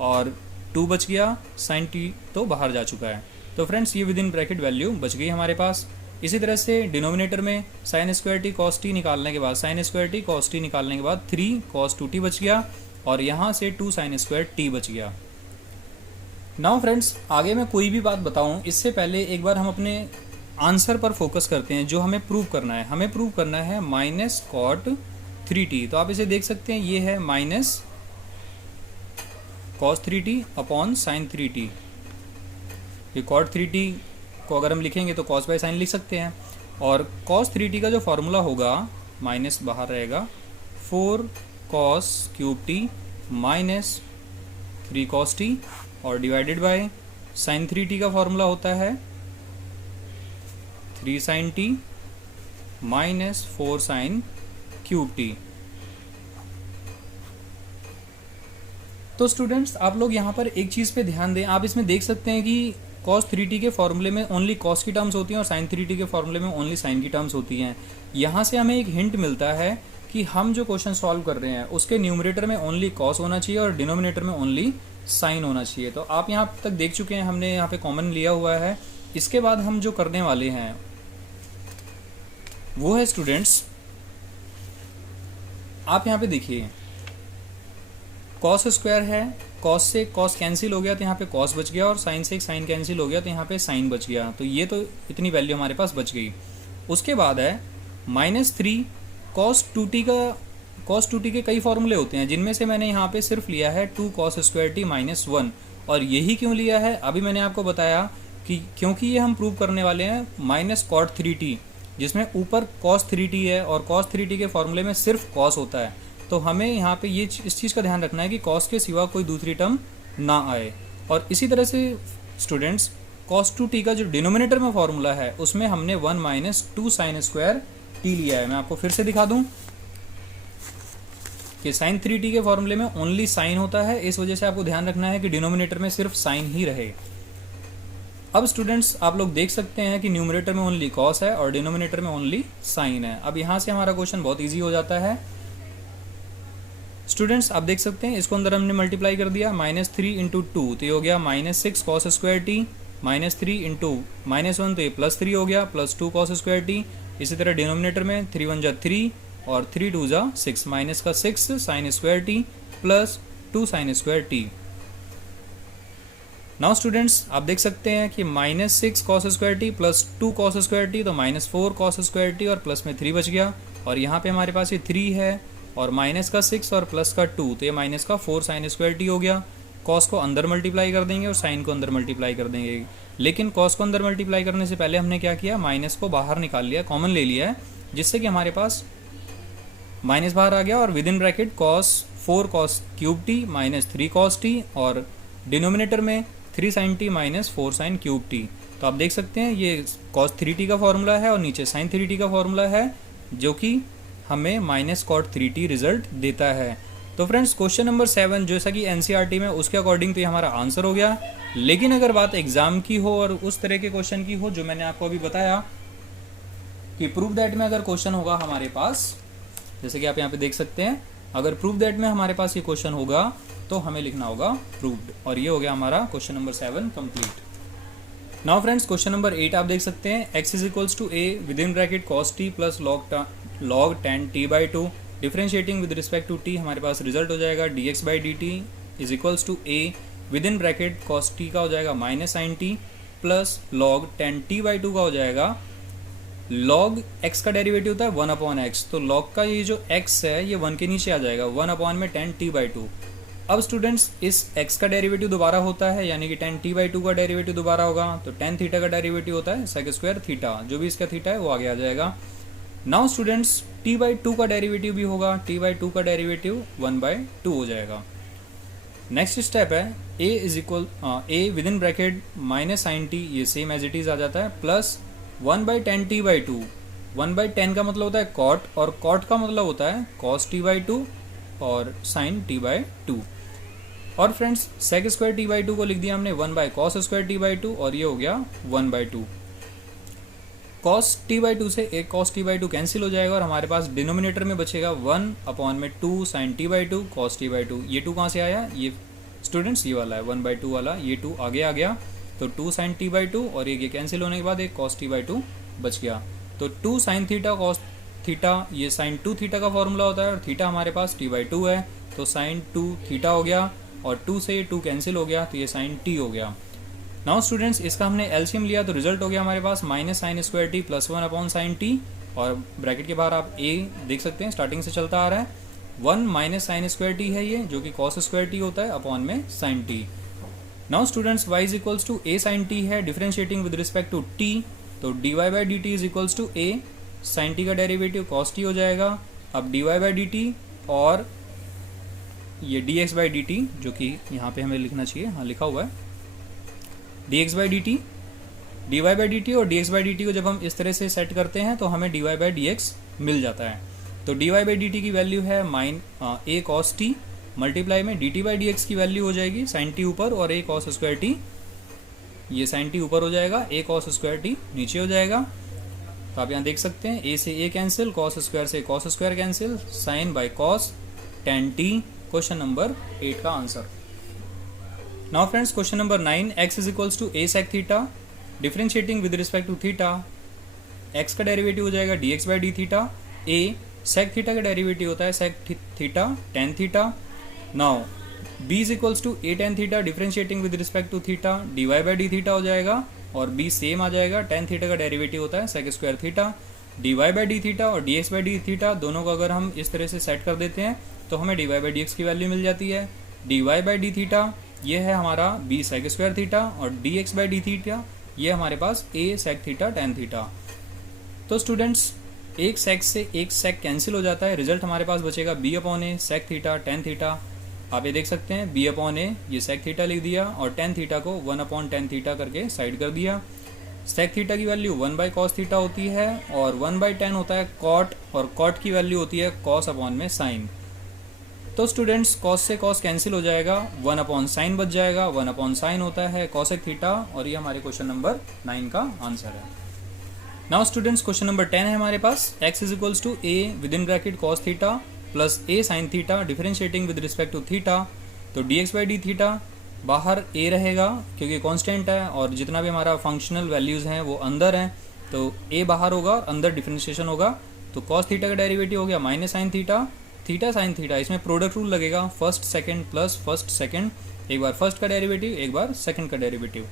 और 2 बच गया, साइन टी तो बाहर जा चुका है। तो फ्रेंड्स ये विद इन ब्रैकेट वैल्यू बच गई हमारे पास। इसी तरह से डिनोमिनेटर में sign square T cos t निकालने के बाद, sign square T cos t निकालने के बाद 3 cos 2t बच गया, और यहाँ से 2 sin स्क्वायर t बच गया। नाउ फ्रेंड्स आगे मैं कोई भी बात बताऊँ इससे पहले एक बार हम अपने आंसर पर फोकस करते हैं, जो हमें प्रूव करना है। हमें प्रूव करना है -cot 3t, तो आप इसे देख सकते हैं, ये है -cos 3t upon sin 3t। ये cot 3t को अगर हम लिखेंगे तो cos बाय sin लिख सकते हैं, और cos 3t का जो फॉर्मूला होगा, माइनस बाहर रहेगा, 4 cos cube t minus 3 cos t, और डिवाइडेड बाय sin 3t का फॉर्मूला होता है 3 sin t minus 4 sin cube t। तो स्टूडेंट्स आप लोग यहाँ पर एक चीज़ पे ध्यान दें, आप इसमें देख सकते हैं कि cos 3t के फॉर्मूले में ओनली cos की टर्म्स होती हैं और sin 3t के फॉर्मूले में ओनली sin की टर्म्स होती हैं। यहाँ से हमें एक हिंट मिलता है कि हम जो क्वेश्चन सॉल्व कर रहे हैं उसके न्यूमरेटर में ओनली cos होना चाहिए और डिनोमिनेटर में ओनली sin होना चाहिए। तो आप यहाँ तक देख चुके हैं, हमने यहाँ पे कॉमन लिया हुआ है। इसके बाद हम जो करने वाले हैं वो है स्टूडेंट्स, आप यहाँ पे देखिए कॉस स्क्वायर है, कॉस से कॉस कैंसिल हो गया तो यहाँ पे कॉस बच गया, और साइन से एक साइन कैंसिल हो गया तो यहाँ पे साइन बच गया। तो ये तो इतनी वैल्यू हमारे पास बच गई। उसके बाद है -3 cos 2t के कई फॉर्मूले होते हैं, जिनमें से मैंने यहाँ पे सिर्फ लिया है 2 cos स्क्वायर t -1। और यही क्यों लिया है, अभी मैंने आपको बताया कि क्योंकि ये हम प्रूव करने वाले हैं -cot 3t, जिसमें ऊपर cos 3t है और cos 3t के फॉर्मूले में सिर्फ cos होता है। तो हमें यहाँ पे ये इस चीज़ का ध्यान रखना है कि cos के सिवा कोई दूसरी टर्म ना आए। और इसी तरह से स्टूडेंट्स cos 2t का जो डिनोमिनेटर में फॉर्मूला है उसमें हमने 1 - 2 sin स्क्वायर t लिया है। मैं आपको फिर से दिखा दूं कि sin 3t के फॉर्मूले में ओनली साइन होता है, इस वजह से आपको ध्यान रखना है कि डिनोमिनेटर में सिर्फ साइन ही रहे। अब स्टूडेंट्स आप लोग देख सकते हैं कि न्यूमरेटर में ओनली cos है और डिनोमिनेटर में ओनली साइन है। अब यहाँ से हमारा क्वेश्चन बहुत ईजी हो जाता है। स्टूडेंट्स आप देख सकते हैं इसको अंदर हमने मल्टीप्लाई कर दिया, -3 × 2 तो ये हो गया -6 cos स्क्वायर t, -3 × -1 तो ये +3 हो गया, +2 cos स्क्वायर t। इसी तरह डिनोमिनेटर में 3 × 1 = 3 और 3 × 2 = 6, माइनस का 6 sin square t plus 2 sin square t। Now students आप देख सकते हैं कि -6 cos square t plus 2 cos square t तो -4 cos स्क्वायर t और प्लस में 3 बच गया। और यहाँ पे हमारे पास ये 3 है और माइनस का 6 और प्लस का 2 तो ये माइनस का 4 sin स्क्वायर t हो गया। कॉस को अंदर मल्टीप्लाई कर देंगे और साइन को अंदर मल्टीप्लाई कर देंगे, लेकिन कॉस को अंदर मल्टीप्लाई करने से पहले हमने क्या किया, माइनस को बाहर निकाल लिया, कॉमन ले लिया है, जिससे कि हमारे पास माइनस बाहर आ गया और with in bracket cos 4 cos cube t -3 cos t और डिनोमिनेटर में 3 sin t -4 sin cube t। तो आप देख सकते हैं ये cos 3t का फॉर्मूला है और नीचे sin 3t का फॉर्मूला है, जो कि हमें -cot 3t रिजल्ट देता है। तो फ्रेंड्स क्वेश्चन नंबर 7 जैसा कि एनसीईआरटी में उसके अकॉर्डिंग तो ये हमारा आंसर हो गया। लेकिन अगर बात एग्जाम की हो और उस तरह के क्वेश्चन की हो जो मैंने आपको अभी बताया कि प्रूव दैट में अगर क्वेश्चन होगा हमारे पास, जैसे कि आप यहाँ पे देख सकते हैं, अगर प्रूव दैट में हमारे पास ये क्वेश्चन होगा तो हमें लिखना होगा प्रूव्ड। और ये हो गया हमारा question number 7 complete. Now friends question number 8 आप देख सकते हैं, x = a with in bracket cos t plus log tan t/2 differentiating with respect to t, हमारे पास रिजल्ट हो जाएगा dx/dt = a with in bracket cos t का हो जाएगा -sin t plus log tan t/2 का हो जाएगा, log x का डेरिवेटिव होता है 1/x, तो log का ये जो x है ये 1 के नीचे आ जाएगा, 1 में tan t/2। अब स्टूडेंट्स इस x का डेरिवेटिव दोबारा होता है, यानी कि tan t/2 का डेरिवेटिव दोबारा होगा, तो tan थीटा का डेरिवेटिव होता है sec स्क्वायर थीटा, जो भी इसका थीटा है वो आगे आ जाएगा। नाउ स्टूडेंट्स t/2 का डेरिवेटिव भी होगा, t/2 का डेरिवेटिव 1/2 हो जाएगा। नेक्स्ट स्टेप है a with in bracket -sin t, ये सेम एज इट इज आ जाता है, प्लस 1/tan t/2। 1/10 का मतलब होता है cot और cot का मतलब होता है cos t/2 और sin t/2। और फ्रेंड्स sec स्क्वायर t/2 को लिख दिया हमने 1/cos स्क्वायर t/2 और ये हो गया 1/2। cos t/2 से एक cos t/2 कैंसिल हो जाएगा और हमारे पास डिनोमिनेटर में बचेगा 1/2 sin t/2 cos t/2। ये 2 कहाँ से आया, ये स्टूडेंट्स ये वाला है 1/2 वाला, ये 2 आगे आ गया, तो 2 sin t/2 और ये कैंसिल होने के बाद एक cos t/2 बच गया। तो 2 sin थीटा cos थीटा, ये sin 2 थीटा का फॉर्मूला होता है और थीटा हमारे पास t/2 है, तो sin 2 थीटा हो गया और 2 से ये 2 कैंसिल हो गया, तो ये sin t हो गया। नाउ स्टूडेंट्स इसका हमने एलसीएम लिया तो रिजल्ट हो गया हमारे पास -sin square t plus 1/sin t, और ब्रैकेट के बाहर आप a देख सकते हैं स्टार्टिंग से चलता आ रहा है, 1 - sin स्क्वायर t है ये, जो कि cos स्क्वायर t होता है अपॉन में sin t। Now students y = a sin t है, differentiating with respect to t, तो dy/dt = a sin t का डेरिवेटिव cos t हो जाएगा। अब dy/dt और ये dx/dt, जो कि यहाँ पे हमें लिखना चाहिए, हाँ लिखा हुआ है dx/dt, dy/dt और dx/dt को जब हम इस तरह से सेट करते हैं तो हमें dy/dx मिल जाता है। तो dy/dt की वैल्यू है a cos t मल्टीप्लाई में dt/dx की वैल्यू हो जाएगी sin t ऊपर और a cos स्क्वायर t, ये sin t ऊपर हो जाएगा, a cos स्क्वायर t नीचे हो जाएगा। तो आप यहाँ देख सकते हैं a से a कैंसिल, cos स्क्वायर से cos square cancel, sin by cos tan t, question number 8 का answer. Now friends question number 9, x = a sec थीटा differentiating with respect to theta, X का डेरिवेटिव हो जाएगा D x by D theta, A sec theta का derivative होता है sec theta tan theta. Now B is equals to A tan theta differentiating with respect to theta D Y by D theta हो जाएगा, और B same आ जाएगा, tan theta का derivative होता है sec square theta, D Y by D theta और D x by D theta दोनों को अगर हम इस तरह से सेट कर देते हैं तो हमें D Y by D X की वैल्यू मिल जाती है। D Y by D theta ये है हमारा बी सेक स्क्वायर थीटा, और D x by D theta ये हमारे पास A sec theta tan theta. तो स्टूडेंट्स एक सेक से एक सेक कैंसिल हो जाता है, रिजल्ट हमारे पास बचेगा बी अपॉन ए सेक थीटा टेन थीटा। आप ये देख सकते हैं बी अपॉन ए ये सेक थीटा लिख दिया और टेन थीटा को वन अपॉन टेन थीटा करके साइड कर दिया। सेक थीटा की value one by cos theta होती है और वन बाई टेन होता है कॉट, और कॉट की वैल्यू होती है कॉस अपॉन में साइन। तो स्टूडेंट्स कॉस से कॉस कैंसिल हो जाएगा, वन अपॉन साइन बच जाएगा, वन अपॉन साइन होता है कॉसेक थीटा, और ये हमारे क्वेश्चन नंबर 9 का आंसर है। नाउ स्टूडेंट्स क्वेश्चन नंबर 10 है हमारे पास, x is equals to A with in bracket cos theta plus A sine theta differentiating with respect to theta. तो D x by D theta बाहर a रहेगा क्योंकि constant है, और जितना भी हमारा फंक्शनल वैल्यूज़ हैं वो अंदर हैं, तो a बाहर होगा और अंदर डिफरेंशिएशन होगा। तो कॉस थीटा का डेरिवेटिव हो गया minus sine theta, theta sine theta, इसमें प्रोडक्ट रूल लगेगा first second plus first second, एक बार फर्स्ट का डेरिवेटिव एक बार सेकंड का डेरिवेटिव।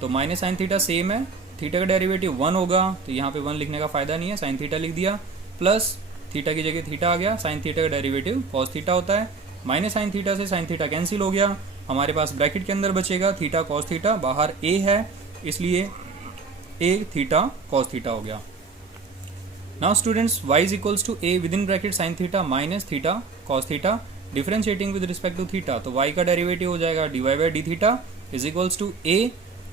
तो माइनस साइन थीटा सेम है, थीटा का डेरिवेटिव 1 होगा तो यहाँ पे 1 लिखने का फ़ायदा नहीं है, साइन थीटा लिख दिया, प्लस थीटा की जगह थीटा आ गया, साइन थीटा का डेरिवेटिव कॉस थीटा होता है, माइनस साइन थीटा से साइन थीटा कैंसिल हो गया, हमारे पास ब्रैकेट के अंदर बचेगा थीटा कॉस थीटा, बाहर a है इसलिए a थीटा कॉस थीटा हो गया। Now students y is equals to a with in bracket sine theta minus theta cos theta differentiating with respect to theta. तो y का डेरिवेटिव हो जाएगा D Y by D theta is equals to a,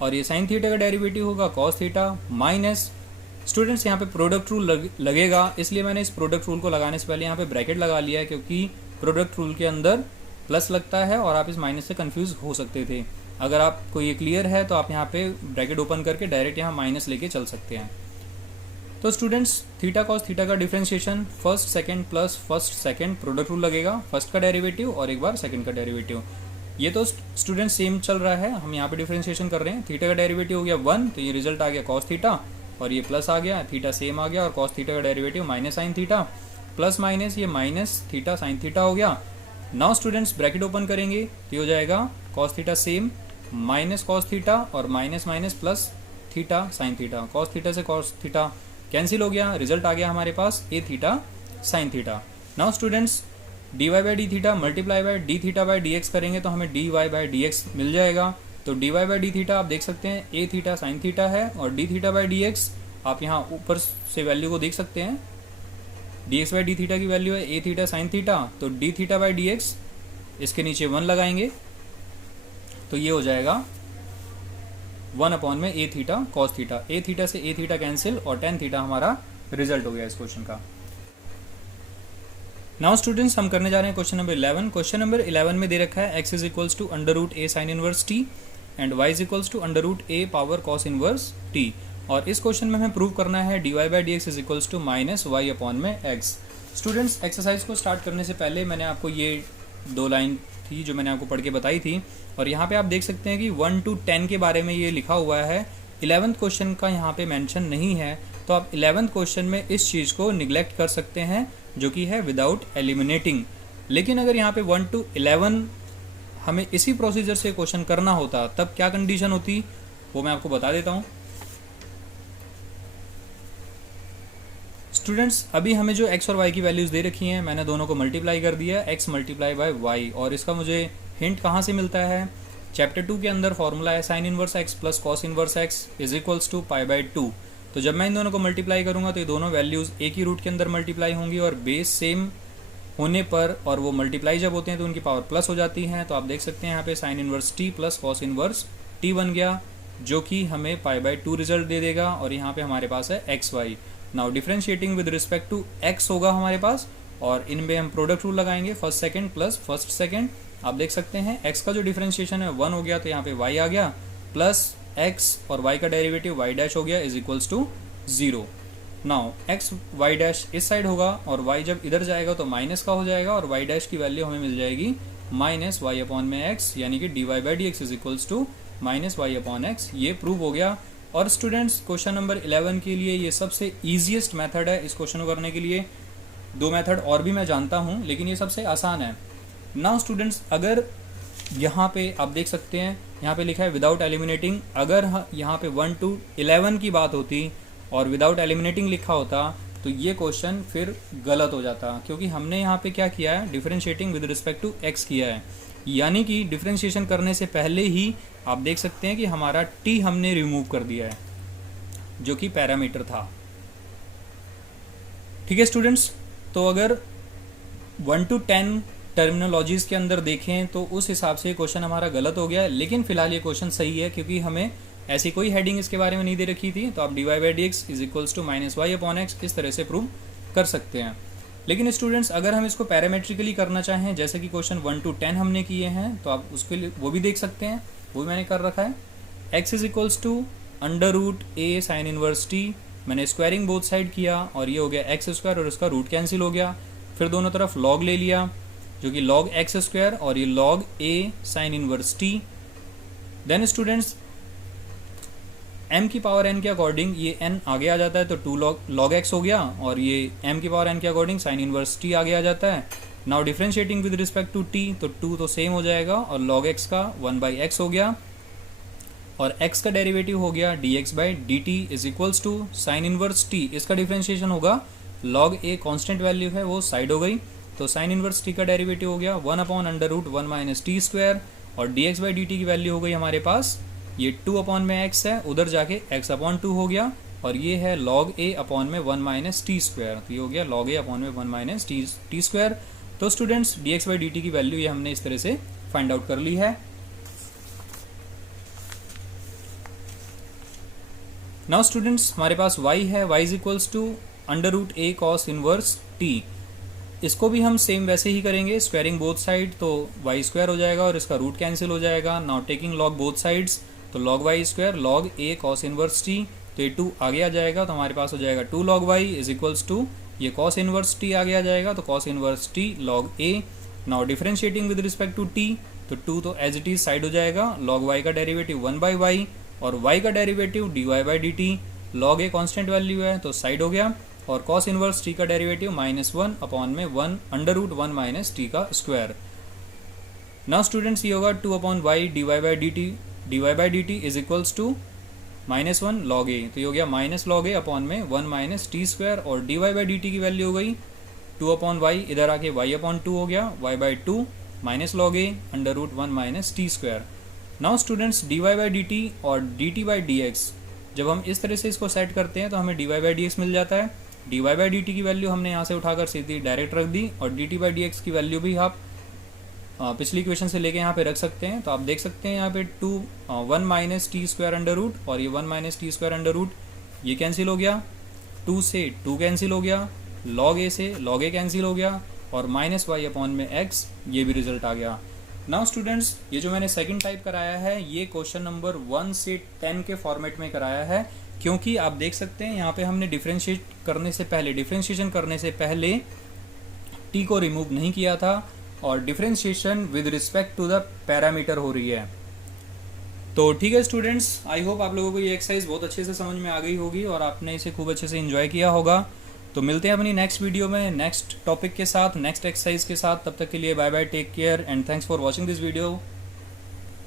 और ये sine theta का derivative होगा cos theta minus, students यहाँ पे प्रोडक्ट रूल लगेगा, इसलिए मैंने इस प्रोडक्ट रूल को लगाने से पहले यहाँ पे ब्रैकेट लगा लिया है, क्योंकि प्रोडक्ट रूल के अंदर प्लस लगता है और आप इस माइनस से कंफ्यूज हो सकते थे। अगर आपको ये क्लियर है तो आप यहाँ पे ब्रैकेट ओपन करके डायरेक्ट यहाँ माइनस लेके चल सकते हैं। तो स्टूडेंट्स थीटा कॉस थीटा का differentiation first second plus first second product rule लगेगा, फर्स्ट का डेरिवेटिव और एक बार सेकंड का डेरिवेटिव। ये तो स्टूडेंट्स सेम चल रहा है, हम यहाँ पे डिफरेंशिएशन कर रहे हैं। थीटा का डेरिवेटिव हो गया 1, तो ये रिजल्ट आ गया कॉस थीटा, और ये प्लस आ गया, थीटा सेम आ गया, और कॉस थीटा का derivative minus sine theta, plus minus ये माइनस थीटा साइन थीटा हो गया। नाउ स्टूडेंट्स ब्रैकेट ओपन करेंगे तो ये हो जाएगा cos theta same minus cos theta और minus minus plus theta sine theta, cos theta से कॉस थीटा कैंसिल हो गया, रिजल्ट आ गया हमारे पास A theta sine theta. Now students D Y by D theta multiply by D theta by D X करेंगे तो हमें D Y by D X मिल जाएगा। तो D Y by D theta आप देख सकते हैं ए थीटा साइन थीटा है, और D theta by D X आप यहाँ ऊपर से वैल्यू को देख सकते हैं, D x by D theta की वैल्यू है ए थीटा साइन थीटा, तो D theta by D x इसके नीचे 1 लगाएंगे तो ये हो जाएगा 1 अपॉन में ए थीटा कॉस थीटा, ए थीटा से ए थीटा कैंसिल और टेन थीटा हमारा रिजल्ट हो गया इस क्वेश्चन का। नाउ स्टूडेंट्स हम करने जा रहे हैं क्वेश्चन नंबर 11। क्वेश्चन नंबर 11 में दे रखा है x is equals to under root a sine inverse t and y is equals to under root a power cos inverse t, और इस क्वेश्चन में हमें प्रूव करना है D Y by D x is equals to minus y upon में x. Students exercise को start करने से पहले मैंने आपको ये 2 लाइन थी जो मैंने आपको पढ़ के बताई थी, और यहाँ पे आप देख सकते हैं कि 1 to 10 के बारे में ये लिखा हुआ है, 11th क्वेश्चन का यहाँ पे मेंशन नहीं है, तो आप 11th क्वेश्चन में इस चीज़ को निगलेक्ट कर सकते हैं जो कि है विदाउट एलिमिनेटिंग। लेकिन अगर यहाँ पे 1 to 11 हमें इसी प्रोसीजर से क्वेश्चन करना होता तब क्या कंडीशन होती वो मैं आपको बता देता हूँ। स्टूडेंट्स अभी हमें जो x और y की वैल्यूज़ दे रखी हैं मैंने दोनों को मल्टीप्लाई कर दिया x मल्टीप्लाई बाय y, और इसका मुझे हिंट कहाँ से मिलता है, चैप्टर 2 के अंदर फॉर्मूला है sine inverse x plus cos inverse x is equals to pi by 2। तो जब मैं इन दोनों को मल्टीप्लाई करूँगा तो ये दोनों वैल्यूज़ एक ही रूट के अंदर मल्टीप्लाई होंगी, और बेस सेम होने पर और वो मल्टीप्लाई जब होते हैं तो उनकी पावर प्लस हो जाती है। तो आप देख सकते हैं यहाँ पे sign inverse t plus cos inverse t बन गया, जो कि हमें पाई बाई 2 रिजल्ट दे देगा, और यहाँ पे हमारे पास है x y. Now differentiating with respect to x होगा हमारे पास, और इनमें हम प्रोडक्ट रूल लगाएंगे first second plus first second. आप देख सकते हैं x का जो डिफरेंशिएशन है 1 हो गया, तो यहाँ पे y आ गया, प्लस x और y का डेरिवेटिव y डैश हो गया is equals to 0। Now x y dash इस साइड होगा और y जब इधर जाएगा तो माइनस का हो जाएगा, और y डैश की वैल्यू हमें मिल जाएगी माइनस वाई अपॉन में x, यानी कि d Y by D x is equals to minus y upon x. ये प्रूव हो गया और स्टूडेंट्स क्वेश्चन नंबर 11 के लिए ये सबसे ईजीएस्ट मेथड है। इस क्वेश्चन को करने के लिए 2 मेथड और भी मैं जानता हूँ, लेकिन ये सबसे आसान है। नाउ स्टूडेंट्स, अगर यहाँ पे आप देख सकते हैं, यहाँ पे लिखा है विदाउट एलिमिनेटिंग। अगर यहाँ पे 1 to 11 की बात होती और विदाउट एलिमिनेटिंग लिखा होता तो ये क्वेश्चन फिर गलत हो जाता, क्योंकि हमने यहाँ पे क्या किया है, differentiating with respect to x किया है। यानी कि डिफरेंशिएशन करने से पहले ही आप देख सकते हैं कि हमारा टी हमने रिमूव कर दिया है, जो कि पैरामीटर था। ठीक है स्टूडेंट्स, तो अगर 1 to 10 टर्मिनोलॉजीज के अंदर देखें तो उस हिसाब से क्वेश्चन हमारा गलत हो गया है, लेकिन फिलहाल ये क्वेश्चन सही है, क्योंकि हमें ऐसी कोई हेडिंग इसके बारे में नहीं दे रखी थी। तो आप dy by D x is equals to minus y upon x इस तरह से प्रूव कर सकते हैं। लेकिन स्टूडेंट्स, अगर हम इसको पैरामेट्रिकली करना चाहें, जैसे कि क्वेश्चन 1 to 10 हमने किए हैं, तो आप उसके लिए वो भी देख सकते हैं, वो भी मैंने कर रखा है। x is equals to under root a sine inverse t, मैंने स्क्वायरिंग बोथ साइड किया और ये हो गया एक्स स्क्वायर और इसका रूट कैंसिल हो गया। फिर दोनों तरफ लॉग ले लिया, जो कि लॉग एक्स स्क्वायर और ये log A sine inverse T. Then students, m की पावर n के अकॉर्डिंग ये n आगे आ जाता है, तो 2 log x हो गया, और ये m की पावर n के अकॉर्डिंग साइन इनवर्स t आगे आ जाता है। Now differentiating with respect to t, तो 2 तो सेम हो जाएगा और log x का 1 बाई एक्स हो गया, और x का डेरिवेटिव हो गया dx by D t is equals to sine inverse t। इसका डिफरेंशिएशन होगा log a कांस्टेंट वैल्यू है, वो साइड हो गई, तो साइन इनवर्स t का डेरिवेटिव हो गया 1 upon under root 1 minus t square, और dx बाई डी टी की वैल्यू हो गई हमारे पास, ये 2 अपॉन में x है, उधर जाके x अपॉन 2 हो गया, और ये है log a अपॉन में 1 माइनस टी स्क्वायर, तो ये हो गया log a अपॉन में 1 माइनस टी स्क्वायर। तो students, dx by D T की वैल्यू ये हमने इस तरह से फाइंड आउट कर ली है। नाउ स्टूडेंट्स, हमारे पास y है, y is equals to under root a cos inverse t। इसको भी हम सेम वैसे ही करेंगे, स्क्वायरिंग बोथ साइड, तो y स्क्वायर हो जाएगा और इसका रूट कैंसिल हो जाएगा। Now taking log both sides, तो log y square log a cos inverse t, तो ये 2 आगे आ जाएगा, तो हमारे पास हो जाएगा 2 log y is equals to ये cos इनवर्स t आगे आ जाएगा, तो cos inverse t log a। Now differentiating with respect to t, तो 2 तो एज इट इज साइड हो जाएगा, log y का डेरिवेटिव 1 बाई वाई, और y का derivative dy by D t, log a constant value है तो साइड हो गया, और cos इनवर्स t का डेरिवेटिव -1 अपॉन में 1 अंडर रूट 1 माइनस टी का स्क्वायर। नाउ स्टूडेंट्स, ये होगा 2 upon y d Y by D t is equals to -1 log a, तो ये हो गया माइनस log a अपॉन में 1 माइनस टी स्क्वायर, और dy बाई डी टी की वैल्यू हो गई 2 अपॉन वाई, इधर आके y अपॉन 2 हो गया, y by 2 minus log a under root 1 minus t square. Now students, dy by D T और dt बाई डी एक्स, जब हम इस तरह से इसको सेट करते हैं तो हमें dy बाई डी एक्स मिल जाता है। dy बाई डी टी की वैल्यू हमने यहाँ से उठाकर सीधी डायरेक्ट रख दी, और dt बाई डी एक्स की वैल्यू भी आप पिछली इक्वेशन से लेके यहाँ पे रख सकते हैं। तो आप देख सकते हैं यहाँ पे 1 minus t square under root, और ये 1 minus t square under root ये कैंसिल हो गया, 2 से 2 कैंसिल हो गया, log a से log a कैंसिल हो गया, और माइनस वाई अपॉन में x, ये भी रिजल्ट आ गया। नाउ स्टूडेंट्स, ये जो मैंने सेकंड टाइप कराया है, ये क्वेश्चन नंबर 1 से 10 के फॉर्मेट में कराया है, क्योंकि आप देख सकते हैं यहाँ पे हमने डिफरेंशिएशन करने से पहले t को रिमूव नहीं किया था, और differentiation with respect to the parameter हो रही है। तो ठीक है स्टूडेंट्स, आई होप आप लोगों को ये एक्सरसाइज बहुत अच्छे से समझ में आ गई होगी और आपने इसे खूब अच्छे से एंजॉय किया होगा। तो मिलते हैं अपनी नेक्स्ट वीडियो में नेक्स्ट टॉपिक के साथ, नेक्स्ट एक्सरसाइज के साथ। तब तक के लिए bye bye, take care and thanks for watching this video.